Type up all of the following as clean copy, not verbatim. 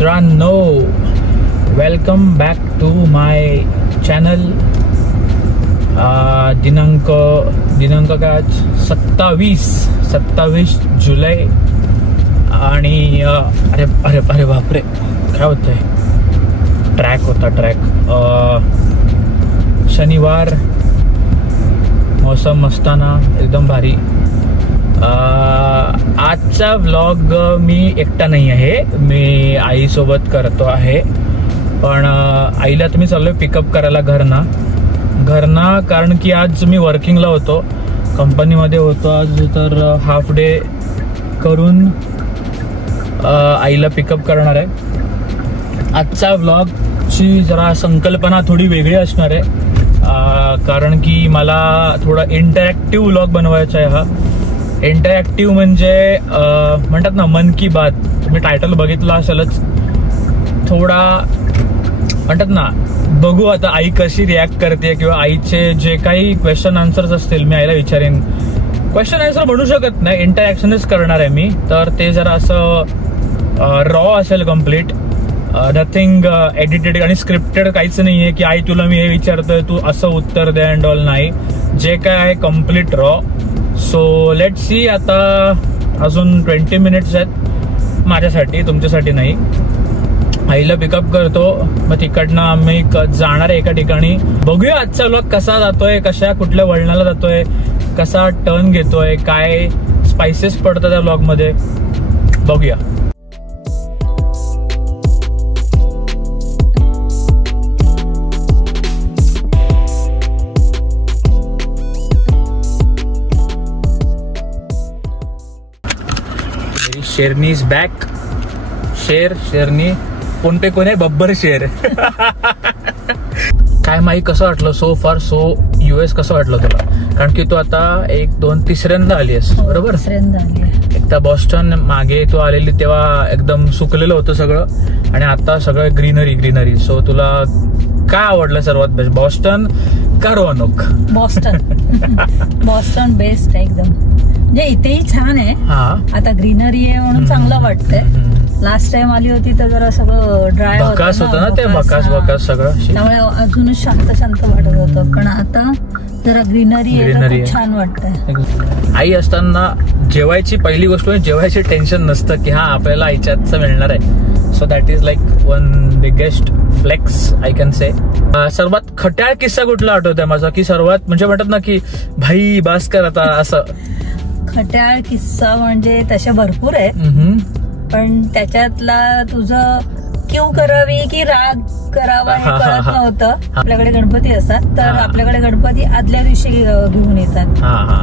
मित्रांनो, welcome back to my channel. दिनांक काय 27 जुलै. आणि अरे अरे अरे बापरे, काय होतंय? ट्रॅक होता शनिवार, मौसम मस्ताना, एकदम भारी. आजचा व्लॉग मी एकटा नाही आहे, मी आईसोबत करतो आहे. पण आईला तुम्ही चाललोय पिकअप करायला घरना, कारण की आज मी वर्किंगला होतो, कंपनीमध्ये होतो आज. तर हाफ डे करून आईला पिकअप करणार आहे. आजच्या व्लॉगची जरा संकल्पना थोडी वेगळी असणार आहे, कारण की मला थोडा इंटरॅक्टिव्ह व्लॉग बनवायचा आहे. हा इंटरॅक्टिव्ह म्हणजे म्हणतात ना मन की बात, तुम्ही टायटल बघितलं असेलच. थोडा म्हणतात ना, बघू आता आई कशी रिॲक्ट करते, किंवा आईचे जे काही क्वेश्चन आन्सर्स असतील मी आईला विचारेन. क्वेश्चन आन्सर म्हणू शकत नाही, इंटरॅक्शनच करणार आहे मी. तर ते जरा असं रॉ असेल, कम्प्लीट, नथिंग एडिटेड आणि स्क्रिप्टेड काहीच नाही आहे की आई तुला मी हे विचारतोय तू असं उत्तर दे अँड ऑल. नाही, जे काय आहे complete raw. So let see. आता अजून 20 मिनिट्स आहेत माझ्यासाठी, तुमच्यासाठी नाही. आईला पिकअप करतो, मग तिकडनं आम्ही जाणार आहे एका ठिकाणी. बघूया आजचा व्लॉग कसा जातोय, कुठल्या वळणाला जातोय, कसा टर्न घेतोय, काय स्पाइसेस पडतात त्या व्लॉग मध्ये, बघूया. शेरनी इज बॅक. शेरनी फोनपे कोण आहे? बब्बर शेर. काय माहिती कसं वाटलं सो फार? US कसं वाटलं तुला? कारण की तू आता 1, 2, तिसऱ्यांदा आली आहेस, बरोबर? एकदा बॉस्टन मागे तू आलेली तेव्हा एकदम सुकलेलं होतं सगळं, आणि आता सगळं ग्रीनरी. सो तुला काय आवडलं सर्वात बेस्ट, बॉस्टन का रोanoke? बॉस्टन बेस्ट आहे एकदम. म्हणजे इथेही छान आहे, आता ग्रीनरी आहे म्हणून चांगलं वाटतंय. लास्ट टाइम आली होती तर जरा सगळं ड्राय होतं ना, ते बकास सगळं, त्यामुळे अजूनच शांत वाटत होतं. पण आता जरा ग्रीनरी आहे, छान वाटतंय. आई असताना जेवायची पहिली गोष्ट म्हणजे जेवायची टेन्शन नसतं की हा आपल्याला आईच्या हातचं मिळणार आहे. So that is like one biggest flex I can say. सर्वात खट्याळ किस्सा कुठला आठवतोय माझा, की सर्वात म्हणजे म्हणतात ना की भाई बास कर आता, असं खट्याळ किस्सा म्हणजे तसे भरपूर आहेत. पण त्याच्यातला तुझं क्यू करावी की राग करावा हे कळत नव्हतं. आपल्याकडे गणपती असतात, तर आपल्याकडे गणपती आदल्या दिवशी घेऊन येतात.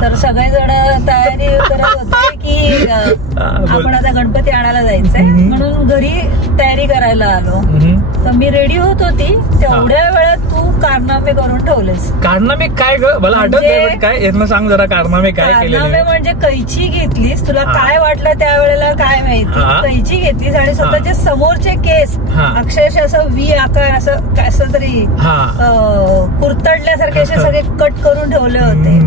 तर सगळेजण तयारी करत होते की आपण आता गणपती आणायला जायचंय, म्हणून घरी तयारी करायला आलो. तर मी रेडी होत होती, तेवढ्या वेळात तू कारनामे करून ठेवलेस. कारनामे काय ग? मला आठवत काय येत, सांग जरा. कारनामे काय केले? कारनामे म्हणजे कैची घेतलीस, तुला काय वाटलं त्यावेळेला काय माहिती, कैची घेतलीस आणि स्वतःच्या समोरचे केस अक्षरशः असं V आकार असं तरी कुरतडल्यासारखे असे सगळे कट करून ठेवले होते.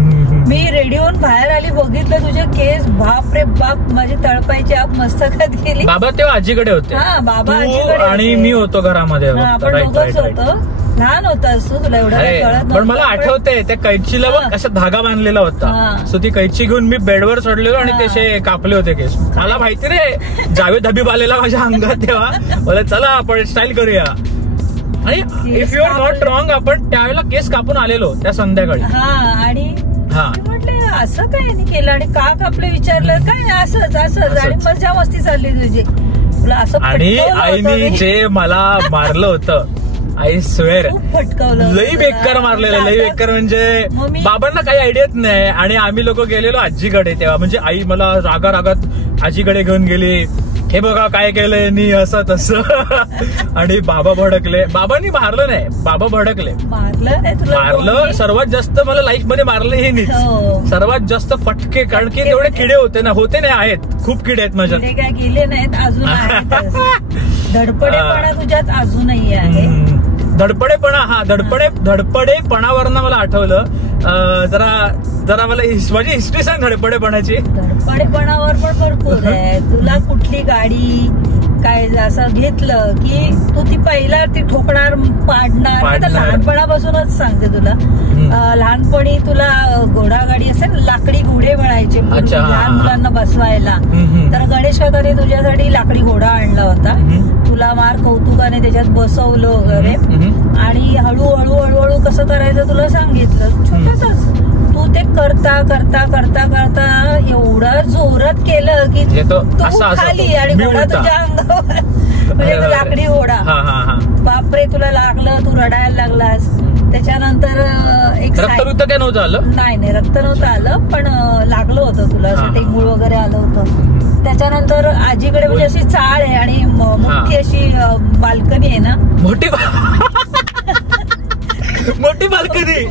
मी रेडी होऊन बाहेर आली, बघितलं तुझे केस, बाप रे बाप, माझी तळपायची आग मस्तकात गेली. बाबा तेव्हा आजीकडे होते. बाबा आजीकडे आणि मी होतो घरामध्ये. आपण दोघंच होतो. लहान होतास तू, तुला एवढं कळत नव्हतं. पण मला आठवतंय त्या कैचीला असं धागा बांधलेला होता. सो ती कैची घेऊन मी बेडवर चढलेलो आणि त्याचे कापले होते केस. मला माहिती रे, जावेद हबीब आलेला माझ्या अंगात तेव्हा. बोला चला आपण स्टाईल करूया. आणि if you are not wrong, आपण त्यावेळेला केस कापून आलेलो त्या संध्याकाळी. आणि म्हटलं असं काय केलं आणि का कापलं, विचारलं काय नाही, असंच. आणि मजा मस्ती चालली तुझी, तुला असं. आणि आईने जे मला मारलं होतं, आय स्वेअर, लई बेकार मारलेलं, लई बेकार. म्हणजे बाबांना काही आयडियाच नाही. आणि आम्ही लोक गेलेलो आजीकडे तेव्हा, म्हणजे आई मला रागात आजीकडे घेऊन गेली. हे बघा काय केलंय नी, असं तसं. आणि बाबा भडकले. बाबांनी मारलं नाही, बाबा भडकले. मारलं सर्वात जास्त मला लाईफ मध्ये मारलं हे नाही, सर्वात जास्त फटके. कारण की तेवढे किडे होते ना, आहेत खूप किडे आहेत माझ्यात. काय गेले नाहीत अजून, धडपडेपणा तुझ्यात अजूनही आहे. धडपडेपणावरनं मला आठवलं जरा मला माझी हिस्ट्री सांग धडपडेपणाची. धडपडेपणावर पण भरपूर आहे. तुला कुठली गाडी काय असं घेतलं की तू ती पहिला ती ठोकणार पाडणार. आता लहानपणापासूनच सांगते तुला, लहानपणी तुला घोडागाडी असेल, लाकडी घोडे मिळायचे लहान मुलांना बसवायला. तर गणेश काकाने तुझ्यासाठी लाकडी घोडा आणला होता. तुला मार कौतुकाने त्याच्यात बसवलं वगैरे आणि हळूहळू हळूहळू कसं करायचं तुला सांगितलं. छोटसच तू ते करता करता करता करता एवढं जोरात केलं की तू खाली आणि घोडा तुझ्या अंगावर, म्हणजे लाकडी घोडा. बापरे तुला लागलं, तू रडायला लागलास. त्याच्यानंतर एक रक्त काय नव्हतं आलं? नाही रक्त नव्हतं आलं, पण लागलं होतं तुला, असं टेंगूळ वगैरे आलं होतं. त्याच्यानंतर आजीकडे म्हणजे अशी चाळ आहे आणि मोठी अशी बाल्कनी आहे ना, मोठी बाल्कनी.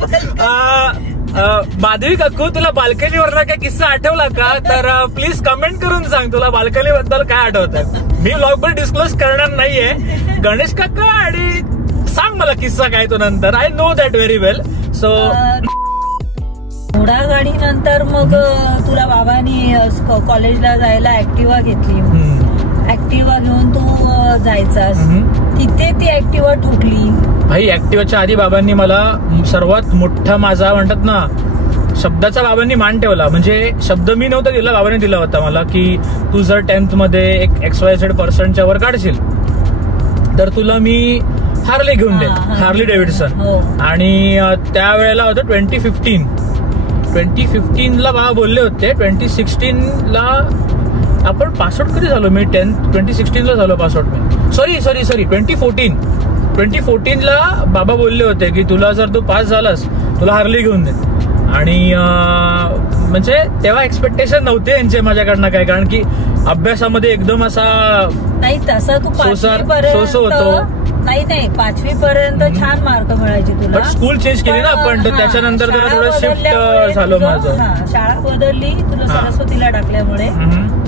माधवी काकू तुला बाल्कनीवरला काय किस्सा आठवला का? तर प्लीज कमेंट करून सांग तुला बाल्कनी बद्दल काय आठवतं. मी ब्लॉग पण डिस्क्लोज करणार नाहीये. गणेश काका आणि सांग मला किस्सा काय तो नंतर. I know that very well. So घोडागाडी नंतर मग तुला बाबांनी कॉलेजला जायला ऍक्टिव्हा घेतली. ऍक्टिव्हा घेऊन तू जायचास, तिथे ती ऍक्टिव्हा ठोकली. भाई ऍक्टिव्हाच्या आधी बाबांनी मला सर्वात मोठा माझा म्हणतात ना शब्दाचा बाबांनी मान ठेवला. म्हणजे शब्द मी नव्हता दिला, बाबांनी दिला होता मला की तू जर 10th मध्ये एक XYZ% वर काढशील तर तुला मी हार्ले घेऊन देईन, हार्ली डेव्हिडसन. आणि त्यावेळेला होतं 2015ला बाबा बोलले होते. 2016ला आपण पासआउट कधी झालो? मी 2016ला झालो पासआउट मी. सॉरी 2014ला बाबा बोलले होते की तुला जर तू पास झालास तुला हार्ली घेऊन दे. आणि म्हणजे तेव्हा एक्सपेक्टेशन नव्हते यांचे माझ्याकडनं काय, कारण की अभ्यासामध्ये एकदम असा नाही तसा तू सोस होतो. नाही 5वी पर्यंत छान मार्क मिळायचे तुला. बट स्कूल चेंज केली ना आपण, तर त्याच्यानंतर जरा थोडं शिफ्ट झालं माझं. शाळा बदलली, तुला सरस्वतीला टाकल्यामुळे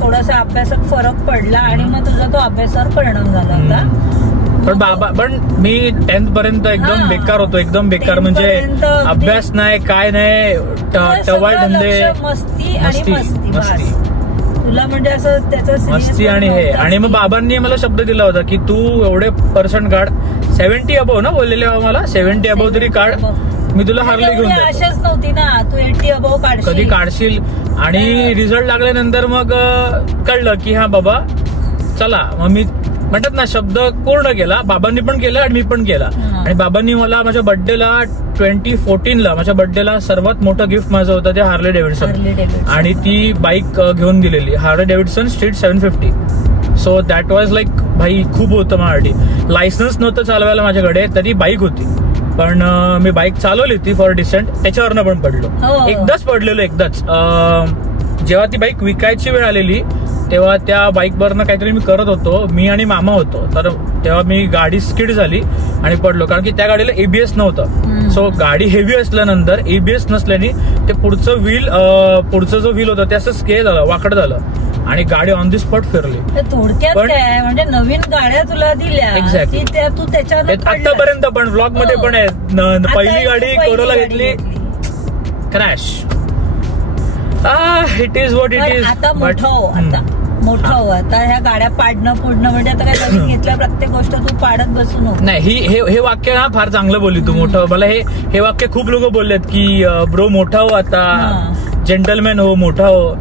थोडासा अभ्यासात फरक पडला आणि मग तुझा तो अभ्यासावर परिणाम झाला होता. पण मी 10th पर्यंत एकदम बेकार होतो, एकदम बेकार. म्हणजे अभ्यास नाही काय नाही, टवाळ धंदे, मस्ती आणि मस्ती. तुला म्हणजे असं त्याचं मस्ती आणि हे. आणि मग बाबांनी मला शब्द दिला होता की तू एवढे पर्सेंट काढ, 70 अबव ना बोललेले मला, 70 अबव तरी काढ, मी तुला हार्ली घेऊन देतो. आशाच नव्हती ना तू 80 अबव काढशील, कधी काढशील. आणि रिझल्ट लागल्यानंतर मग कळलं की हा बाबा चला. मग मी म्हणतात ना शब्द पूर्ण केला, बाबांनी पण केला आणि मी पण केला. आणि बाबांनी मला माझ्या बर्थडेला 2014ला माझ्या बर्थडेला सर्वात मोठं गिफ्ट माझं होतं ते हार्ले डेव्हिडसन. आणि ती बाईक घेऊन दिलेली, Harley Davidson street 750. So that was like भाई खूप होतं माझ्यासाठी. लायसन्स नव्हतं चालवायला माझ्याकडे, तरी बाईक होती. पण मी बाईक चालवली होती फॉर डिसेंट, त्याच्यावरनं पण पडलो. एकदाच पडलेलो, एकदाच. जेव्हा ती बाईक विकायची वेळ आलेली तेव्हा त्या बाईकवरनं काहीतरी मी करत होतो, मी आणि मामा होतो. तर तेव्हा मी गाडी स्किड झाली आणि पडलो, कारण की त्या गाडीला ABS नव्हतं. सो गाडी हेवी असल्यानंतर ABS नसल्याने ते पुढचं जो व्हील होतं ते असं स्के झालं, वाकड झालं आणि गाडी ऑन दी स्पॉट फिरली. थोडक्यात काय म्हणजे नवीन गाड्या तुला दिल्या एक्झॅक्टली तू त्याच्यात आतापर्यंत पण ब्लॉग मध्ये पण आहे. पहिली गाडी कोरोला घेतली, crash. It is what it is. आता मोठं हो, आता ह्या गाड्या पाडणं पुढणं म्हणजे आता काय नवीन घेतल्या प्रत्येक गोष्ट तू पाडत बसू नको. नाही हे वाक्य ना फार चांगलं बोलली तू. मोठं मला हे वाक्य खूप लोक बोललेत की ब्रो मोठा हो, आता जेंटलमॅन हो, मोठा हो.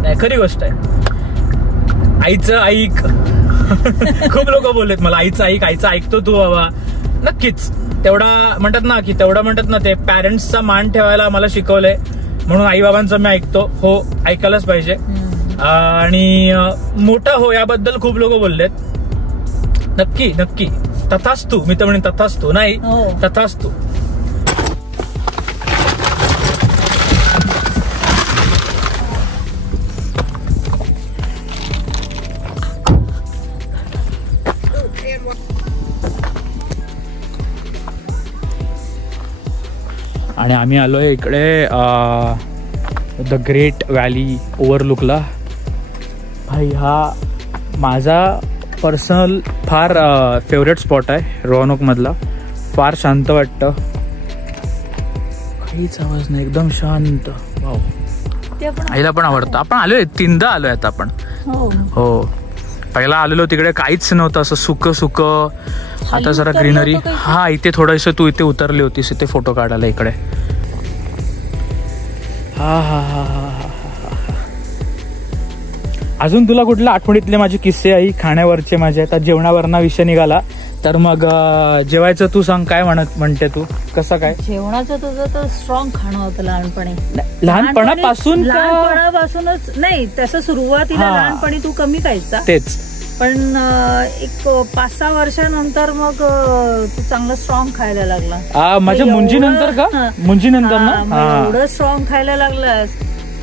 नाही खरी गोष्ट आहे. आईचं ऐक. खूप लोक बोललेत मला आईचं ऐक, आईचं ऐकतो तू बाबा. नक्कीच तेवढा म्हणतात ना ते पॅरेंट्सचा मान ठेवायला मला शिकवलंय, म्हणून आई बाबांचं मी ऐकतो. हो, ऐकायलाच पाहिजे. आणि मोठा हो याबद्दल खूप लोक बोललेत. नक्की तथास्तु. मी तर म्हणेन तथास्तु, नाही तथास्तु. आणि आम्ही आलोय इकडे द ग्रेट व्हॅली ओव्हरलुकला. भाई हा माझा पर्सनल फार फेवरेट स्पॉट आहे रोहनोक मधला. फार शांत वाटतं. काहीच आवाज नाही, एकदम शांत. वाव, ते पण आईला पण आवडतं. आपण आलोय, 3दा आलोय आता आपण. हो, पहिला आलेलो तिकडे काहीच नव्हतं, असं सुक सुक. आता जरा ग्रीनरी. हा, इथे थोडंसं तू इथे उतरली होतीस इथे फोटो काढायला इकडे. हा हा हा हा हा. अजून तुला कुठल्या आठवणीतले माझे किस्से आई खाण्यावरचे माझे? आता जेवणावरना विषय निघाला तर मग जेवायचं तू सांग, काय म्हणते तू? कसं काय जेवणाचं तुझं तर स्ट्रॉंग खाणं होतं लहानपणी. लहानपणापासूनच नाही, तसं सुरुवातीला लहानपणी तू कमी खायचा. तेच, पण एक 5-6 वर्षानंतर मग तू चांगलं स्ट्रॉंग खायला लागला. माझ्या मुंजीनंतर का? मुंजीनंतर ना एवढं स्ट्रॉंग खायला लागलास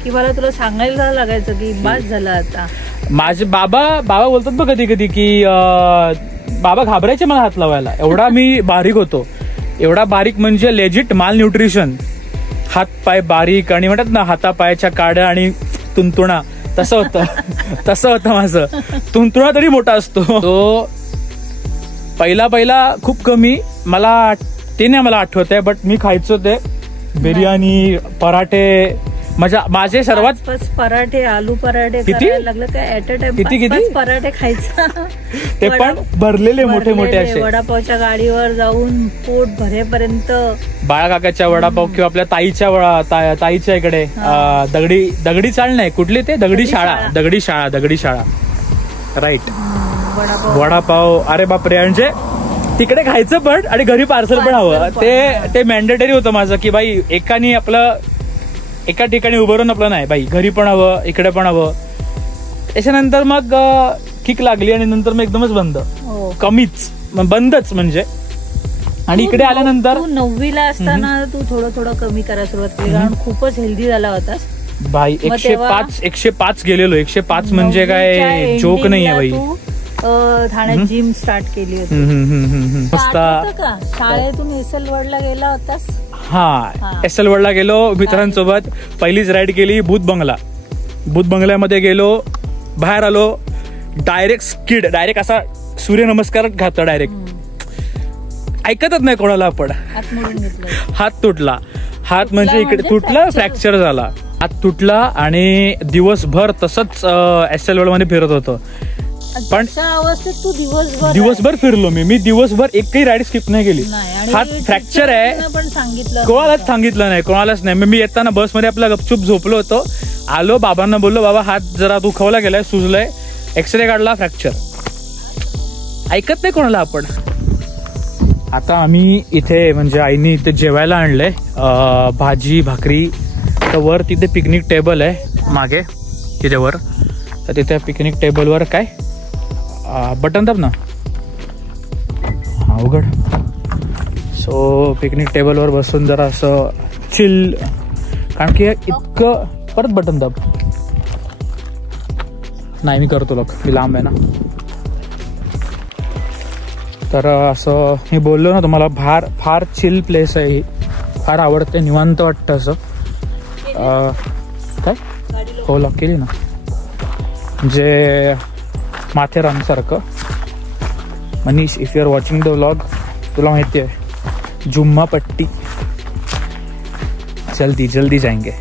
की मला तुला सांगायला लागायचं की बास झाला आता. माझे बाबा बोलतात बघ कधी कधी की बाबा घाबरायचे मला हात लावायला, एवढा मी बारीक होतो. एवढा बारीक म्हणजे लेजिट माल न्यूट्रिशन. हात पाय बारीक आणि म्हणतात ना हातापायाच्या काड्या आणि तुंतुणा, तसं होतं माझं. तुंतुणा तरी मोठा असतो. तो पहिला खूप कमी मला ते नाही मला आठवत आहे, बट मी खायचो ते बिर्याणी, पराठे. माझे सर्वात पराठे, आलू पराठे करायला लागलं काय ऍट अ टाइम किती पराठे खायचं. ते पण भरलेले मोठे असे. वडापावच्या गाडीवर जाऊन पोट भरेपर्यंत. बाळाकाकाच्या वडापाव किंवा आपल्या ताईच्या इकडे दगडी चाळ नाही कुठली ते दगडी शाळा राईट. वडापाव, अरे बापरे. म्हणजे तिकडे खायचं पण आणि घरी पार्सल पण हवं. ते मॅन्डेटरी होतं माझं की बाई एका ठिकाणी उभं राहून आपलं नाही बाई, घरी पण हवं इकडे पण हवं. त्याच्यानंतर मग किक लागली आणि नंतर मग एकदमच बंद. कमीच बंदच म्हणजे. आणि इकडे आल्यानंतर 9वीला असताना तू थोडं कमी करायला सुरुवात केली, कारण खूपच हेल्दी झाला होतास बाई. 105 गेलेलो. 105 म्हणजे काय जोक नाहीये बाई. ठाण्यात जिम स्टार्ट केली होती. शाळेतून एसएल वर्ल्डला गेला होतास? हा, एसएल वर्ल्डला गेलो मित्रांसोबत. पहिलीच राईड केली भूत बंगल्यामध्ये गेलो. बाहेर आलो, डायरेक्ट असा सूर्यनमस्कार घातला डायरेक्ट. ऐकतच नाही कोणाला. आपण हात तुटला. हात म्हणजे इकडे तुटला, फ्रॅक्चर झाला. हात तुटला आणि दिवसभर तसंच एसएल वर्ल्ड मध्ये फिरत होतो. पण अवस्थेत तू दिवसभर फिरलो मी दिवसभर एकही राईड स्किप नाही केली. हात फ्रॅक्चर आहे कोणालाच सांगितलं नाही, कोणालाच नाही. मी येताना बसमध्ये आपला गपचूप झोपलो होतो. आलो, बाबांना बोललो बाबा हात जरा दुखावला गेलाय, सुजलंय. एक्सरे काढला, फ्रॅक्चर. ऐकत नाही कोणाला आपण. आता आम्ही इथे म्हणजे आईनी इथे जेवायला आणलंय, भाजी भाकरी. तर वर तिथे पिकनिक टेबल आहे मागे तिथे वर. तर तिथे पिकनिक टेबलवर काय बटन दाब ना, हा उघड. सो पिकनिक टेबलवर बसून जरा असं चिल, कारण की इतकं. परत बटन दाब. नाही मी करतो लोक, मी लांब आहे ना. तर असं मी बोललो ना तुम्हाला, फार चिल प्लेस आहे ही. फार आवडते, निवांत वाटतं असं. काय हो लॉक केली ना, म्हणजे माथेरान सारखं. Manish, if you are watching the vlog, तुला माहिती आहे जुम्मा पट्टी. जल्दी जाएंगे.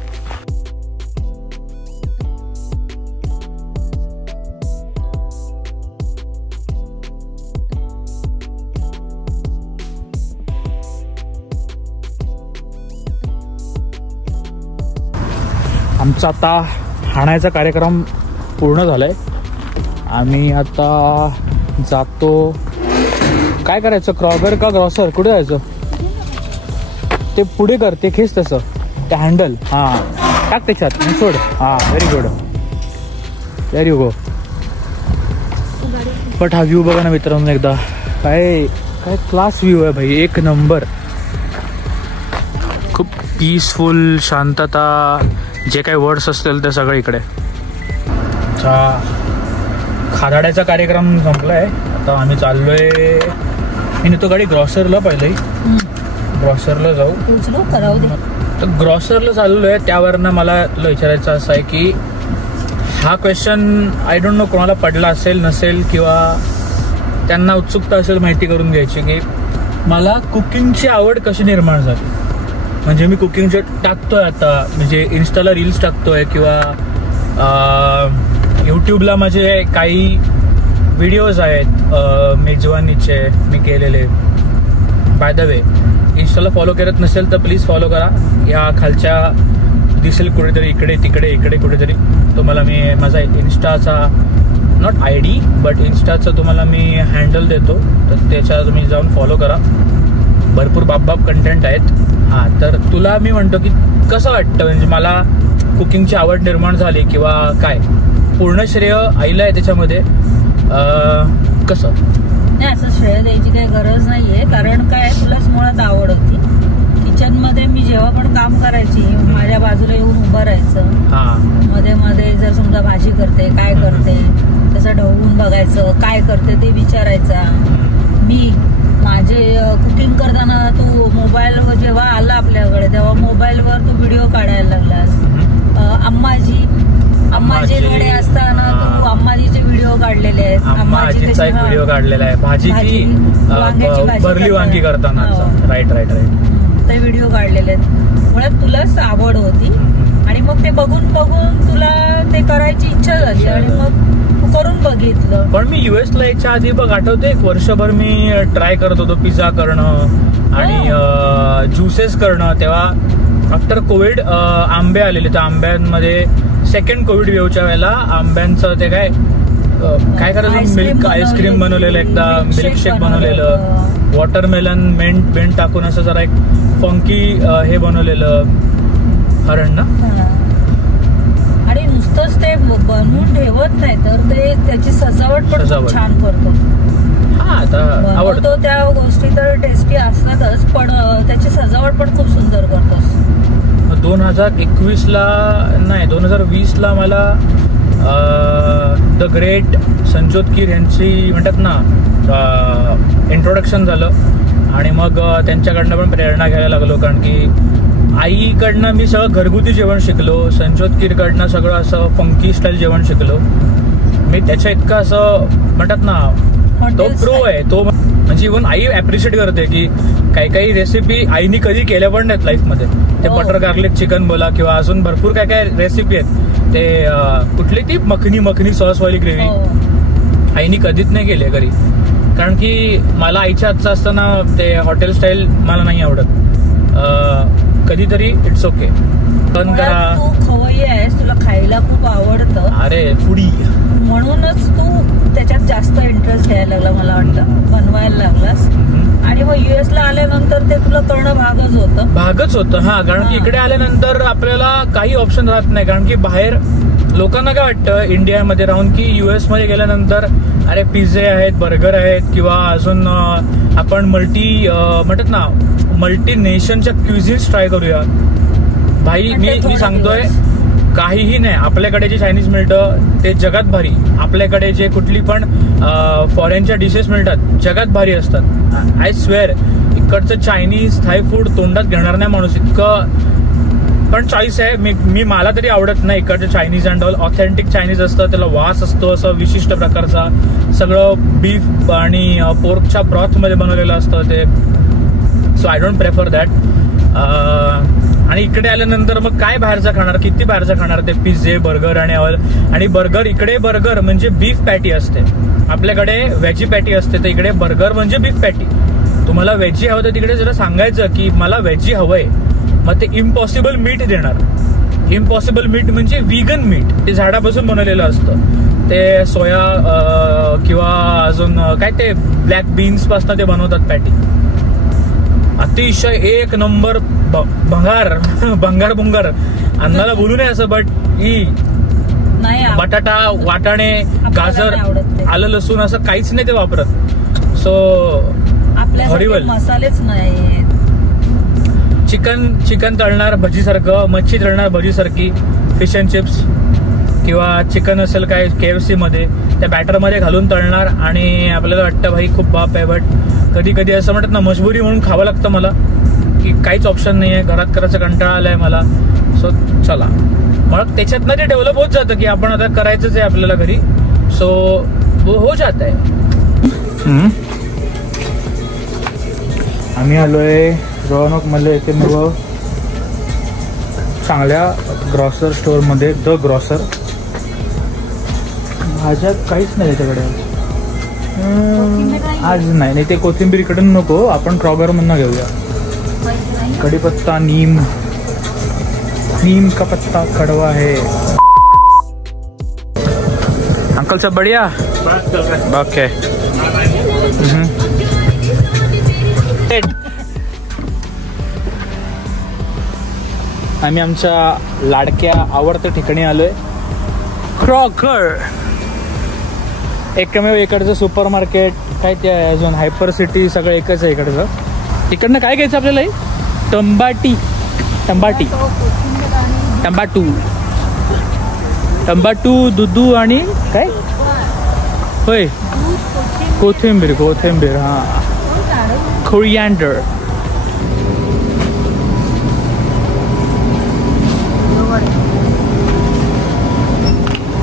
आमचा आता हाणायचा कार्यक्रम पूर्ण झालाय. आम्ही आता जातो. काय करायचं, क्रॉगर का ग्रॉसर, कुठे जायचं? ते पुढे कर, ते खेच तसं, ते हँडल. हा टाक त्याच्यात आणि सोड. हा very good, very go. But हा व्ह्यू बघा ना मित्रांनो एकदा. काय क्लास व्ह्यू आहे भाई, एक नंबर. खूप पीसफुल, शांतता, जे काही वर्ड्स असतील ते सगळं इकडे. खादाड्याचा कार्यक्रम संपलाय. आता आम्ही चाललोय. मी नेतो गाडी ग्रॉसरला. पहिलं ग्रॉसरला जाऊ. तर ग्रॉसरला चाललोय. त्यावरनं मला तुला विचारायचं असं आहे की हा क्वेश्चन आय डोंट नो कोणाला पडला असेल नसेल, किंवा त्यांना उत्सुकता असेल माहिती करून घ्यायची की मला कुकिंगची आवड कशी निर्माण झाली. म्हणजे मी कुकिंगचे टाकतोय आता, म्हणजे इन्स्टाला रील्स टाकतोय किंवा यूट्यूबला माझे काही व्हिडिओज आहेत मेजवानीचे मी केलेले. बाय द वे, इन्स्टाला फॉलो करत नसेल तर प्लीज फॉलो करा. या खालच्या दिसेल कुठेतरी, इकडे तिकडे इकडे कुठेतरी तुम्हाला मी माझा इन्स्टाचा नॉट ID बट इन्स्टाचं तुम्हाला मी हँडल देतो, तर त्याच्यावर तुम्ही जाऊन फॉलो करा. भरपूर बाप कंटेंट आहेत. हां, तर तुला मी म्हणतो की कसं वाटतं, म्हणजे मला कुकिंगची आवड निर्माण झाली किंवा काय, पूर्ण श्रेय आईला आहे त्याच्यामध्ये. कसं नाही, असं श्रेय द्यायची काही गरज नाहीये, कारण काय तुलाच मुळात आवड होती. किचन मध्ये मी जेव्हा पण काम करायची, माझ्या बाजूला येऊन उभं राहायचं. मध्ये मध्ये जर समजा भाजी करते, काय करते, तसं ढवळून बघायचं, काय करते ते विचारायचा. मी माझे कुकिंग करताना तू मोबाईल जेव्हा आला आपल्याकडे, तेव्हा मोबाईलवर तू व्हिडिओ काढायला लागलास. अम्माजीकडे असताना तू अम्माजीचे व्हिडिओ काढलेले आहेत. अम्माजीचा एक व्हिडिओ काढलेला आहे, भाजी ती भरली वांगी करताना. राईट राईट राईट, ते व्हिडिओ काढलेले आहेत. मुळात तुलाच आवड होती आणि मग ते बघून बघून तुला ते करायची इच्छा झाली आणि मग तू करून बघितलं. पण मी US यायच्या आधी बघ, आठवते 1 वर्षभर मी ट्राय करत होतो पिझ्झा करणं आणि ज्युसेस करणं. तेव्हा आफ्टर कोविड आंबे आलेले, तर आंब्यांमध्ये सेकंड कोविड वेव्हच्या वेळेला आंब्यांचं ते काय करायचं, मिल्क आईस्क्रीम बनवलेलं, एकदा मिल्कशेक बनवलेलं, वॉटरमेलन मेंट टाकून असं जरा एक फंकी हे बनवलेलं हरण ना. आणि नुसतंच ते बनवून ठेवत नाही तर ते त्याची सजावट पण छान करतो. हा, आता आवडतो त्या गोष्टी तर टेस्टी असतातच, पण त्याची सजावट पण खूप सुंदर करतोस. 2021ला नाही 2020ला मला द ग्रेट संजोत कीर यांची म्हणतात ना इंट्रोडक्शन झालं आणि मग त्यांच्याकडनं पण प्रेरणा घ्यायला लागलो. कारण की आईकडनं मी सगळं घरगुती जेवण शिकलो, संजोत कीरकडनं सगळं असं फंकी स्टाईल जेवण शिकलो मी. त्याच्या इतकं असं म्हणतात ना तो प्रो आहे तो, म्हणजे इव्हन आई ऍप्रिशिएट करते की काही रेसिपी आईनी कधी केल्या पण नाहीत लाईफमध्ये. ते बटर गार्लिक चिकन बोला किंवा अजून भरपूर काय रेसिपी आहेत. ते कुठली ती मखनी सॉसवाली ग्रेव्ही आईनी कधीच नाही केली घरी. कारण की मला आईच्या हातचं असताना ते हॉटेल स्टाईल मला नाही आवडत. कधीतरी इट्स ओके. पण करा, तू खवय्ये आहेस, तुला खायला खूप आवडतं. अरे फुडी, म्हणूनच तू त्याच्यात जास्त इंटरेस्ट घ्यायला लागला, मला वाटतं बनवायला लागलास. आणि मग US ला आल्यानंतर ते तुला करणं भागच होतं. हा, कारण की इकडे आल्यानंतर आपल्याला काही ऑप्शन राहत नाही. कारण की बाहेर लोकांना काय वाटतं इंडियामध्ये राहून की US मध्ये गेल्यानंतर अरे पिझ्झे आहेत, बर्गर आहेत किंवा अजून आपण म्हणतात ना मल्टी नेशनच्या क्युझिन्स ट्राय करूया. भाई मी सांगतोय काहीही नाही. आपल्याकडे जे चायनीज मिळतं ते जगात भारी, आपल्याकडे जे कुठली पण फॉरेनच्या डिशेस मिळतात जगात भारी असतात. आय स्वेअर, इकडचं चायनीज थाय फूड तोंडात घेणार नाही माणूस, इतकं पण चॉईस आहे. मी मला तरी आवडत नाही इकडचं Chinese and all. Authentic Chinese असतं, त्याला वास असतो असं विशिष्ट प्रकारचा, सगळं बीफ आणि पोर्कच्या ब्रॉथमध्ये बनवलेलं असतं ते. So I don't prefer that. आणि इकडे आल्यानंतर मग काय बाहेरचं खाणार, किती बाहेरचं खाणार, ते पिझ्झे बर्गर आणि बर्गर. इकडे बर्गर म्हणजे बीफ पॅटी असते, आपल्याकडे व्हेजी पॅटी असते, तर इकडे बर्गर म्हणजे बीफ पॅटी. तुम्हाला व्हेजी हवं तर तिकडे जरा सांगायचं की मला व्हेजी हवंय, मग ते इम्पॉसिबल मीट देणार. इम्पॉसिबल मीट म्हणजे व्हीगन मीट, ते झाडापासून बनवलेलं असतं. ते सोया किंवा अजून काय ते ब्लॅक बीन्स पासून ते बनवतात पॅटी. अतिशय एक नंबर भंगार बुंगार. अन्नाला बोलू नये असं, बट बटाटा, वाटाणे, गाजर, आलं लसूण असं काहीच नाही ते वापरत. So horrible. मसालेच नाही. चिकन तळणार भजीसारखं, मच्छी तळणार भजीसारखी, फिश अँड चिप्स किंवा चिकन असेल काय KFC मध्ये त्या बॅटरमध्ये घालून तळणार. आणि आपल्याला वाटतं भाई खूप बाप आहे, बट कधी कधी असं म्हणतात ना मजबुरी म्हणून खावं लागतं मला, की काहीच ऑप्शन नाही आहे, घरात करायचा कंटाळा आलाय मला. सो चला, मग त्याच्यातनं ते डेव्हलप होत जातं की आपण आता करायचंच आहे आपल्याला घरी. सो हो जात आहे. आम्ही आलोय रोहनक मध्ये येथे चांगल्या ग्रॉसर स्टोअरमध्ये, द ग्रॉसर. भाज्या काहीच नाही त्याच्याकडे आज. नाही ते कोथिंबीर इकडून नको, आपण क्रॉगर मधनं घेऊया. कढीपत्ता, नीम का पत्ता कड़वा है. अंकल सब बढ़िया. ओके. आम्ही आमच्या लाडक्या आवडत्या ठिकाणी आलोय, क्रॉगर. एकमेव इकडचं सुपर मार्केट काय ते अजून हायपर सिटी सगळं एकच आहे इकडचं. इकडनं काय घ्यायचं आपल्याला? टंबाटू दुधू आणि काय होय, कोथिंबीर. हा, कोरिएंडर.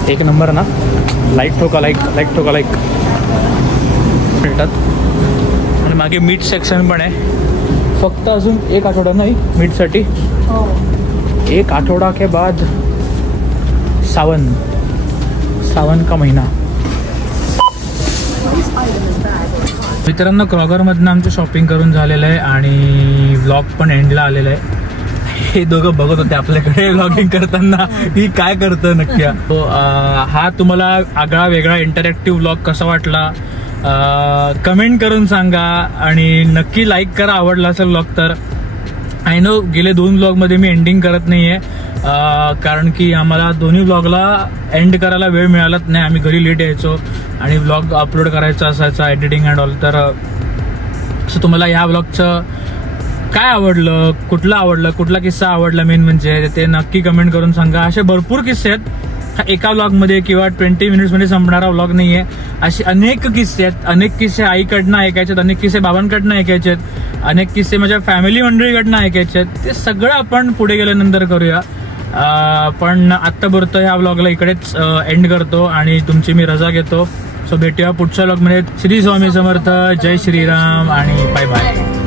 एक नंबर ना. लाईक ठोका लाईक मिळतात. आणि मागे मीठ सेक्शन पण आहे. फक्त अजून एक आठवडा नाही मीठसाठी. एक आठवडा के बाद सावन का महिना. मित्रांनो, क्रॉगरमधनं आमचं शॉपिंग करून झालेलं आहे आणि व्लॉग पण एंडला आलेला आहे. हे दोघं बघत होते आपल्याकडे व्लॉगिंग करताना ही काय करतं नक्की. हा तुम्हाला आगळा वेगळा इंटरॅक्टिव्ह व्लॉग कसा वाटला कमेंट करून सांगा. आणि नक्की लाईक करा आवडला असेल व्लॉग तर. आय नो गेले 2 व्लॉगमध्ये मी एंडिंग करत नाहीये, कारण की आम्हाला दोन्ही व्लॉगला एंड करायला वेळ मिळालाच नाही. आम्ही घरी लेट यायचो आणि व्लॉग अपलोड करायचा असायचा, एडिटिंग अँड ऑल. तर सो तुम्हाला ह्या व्लॉगचं काय आवडलं, कुठला किस्सा आवडला मेन म्हणजे ते नक्की कमेंट करून सांगा. असे भरपूर किस्से आहेत. एका व्लॉगमध्ये किंवा 20 मिनिट्समध्ये संपणारा व्लॉग नाहीये. असे अनेक किस्से आहेत. अनेक किस्से आईकडनं ऐकायचे आहेत, अनेक किस्से बाबांकडनं ऐकायचे आहेत, अनेक किस्से माझ्या फॅमिली मंडळीकडनं ऐकायचे आहेत. ते सगळं आपण पुढे गेल्यानंतर करूया. पण आत्तापुरतं ह्या व्लॉगला इकडेच एंड करतो आणि तुमची मी रजा घेतो. सो भेटूया पुढच्या व्लॉगमध्ये. श्री स्वामी समर्थ, जय श्रीराम आणि बाय बाय.